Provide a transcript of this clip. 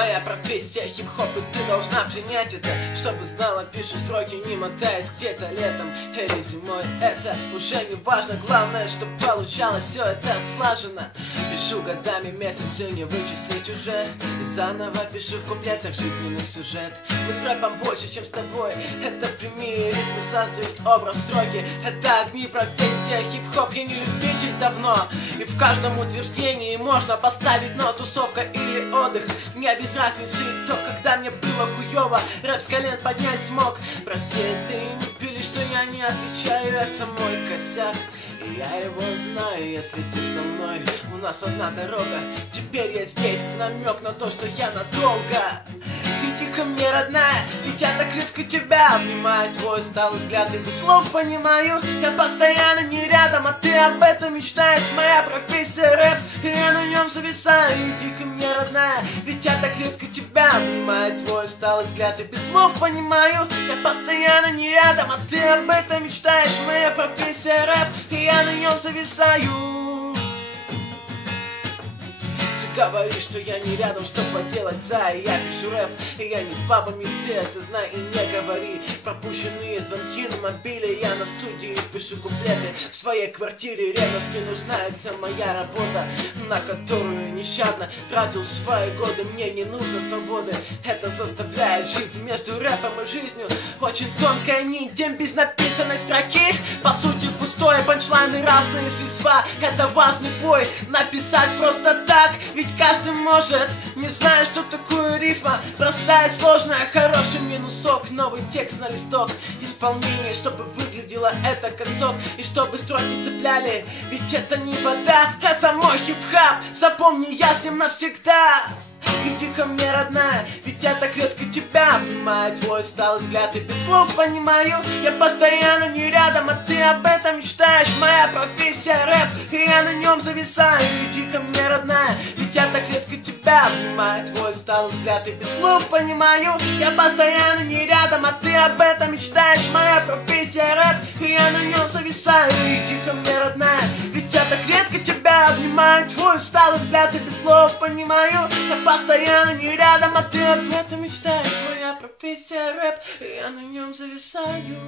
Моя профессия хип-хоп, и ты должна принять это. Чтобы знала, пишу строки, не мотаясь где-то летом или зимой. Это уже не важно, главное, чтобы получалось все это слаженно. Пишу годами, месяцы не вычислить уже. И заново пишу в куплетах жизненный сюжет. Мы с рэпом больше, чем с тобой. Это прямые ритмы создают образ строки. Это огни, профессия, хип-хоп, я не любитель давно. И в каждом утверждении можно поставить, но тусовка или отдых. Мне без разницы то, когда мне было хуёво, рэп с колен поднять смог. Прости, ты не пили, что я не отвечаю, это мой косяк. И я его знаю, если ты со мной. У нас одна дорога, теперь я здесь. Намек на то, что я надолго. Иди ко мне, родная, ведь я так редко тебя обнимаю. Твой усталый взгляд и без слов понимаю. Я постоянно не рядом, а ты об этом мечтаешь. Моя профессия рэп, и я на нем зависаю. Иди ко мне, родная, ведь я так редко тебя обнимаю. Твой усталый взгляд и без слов понимаю. Я постоянно не рядом, а ты об этом мечтаешь. Моя профессия рэп, и я на нем зависаю. Говоришь, что я не рядом, что поделать, зай. Я пишу рэп, и я не с бабами, ты это знай и не говори. Пропущенные звонки на мобиле, я на студии пишу куплеты в своей квартире. Ревность не нужна, это моя работа, на которую нещадно тратил свои годы. Мне не нужно свободы, это заставляет жить между рэпом и жизнью. Очень тонкая нить, день без написанной строки. По сути пустое, панчлайны, разные средства. Это важный бой, написать просто так. Ведь каждый может, не знаю, что такое рифма. Простая, сложная, хороший минусок. Новый текст на листок. Исполнение, чтобы выглядело это как сок. И чтобы строки цепляли. Ведь это не вода, это мой хип-хап. Запомни, я с ним навсегда. Иди ко мне, родная, ведь я так редко тебя обнимаю. Твой усталый взгляд и без слов понимаю. Я постоянно не рядом, а ты об этом мечтаешь. Моя профессия рэп, и я на нем зависаю. Иди ко мне, родная, ведь я так редко тебя обнимаю. Твой усталый взгляд и без слов понимаю. Я постоянно не рядом, а ты об этом мечтаешь. Моя профессия рэп, и я на нем зависаю. Иди ко мне, родная, ведь я так редко тебя обнимаю. Твой усталый взгляд и без слов понимаю. Я постоянно не рядом, а ты об этом мечтаешь. Моя профессия рэп, и я на нем зависаю.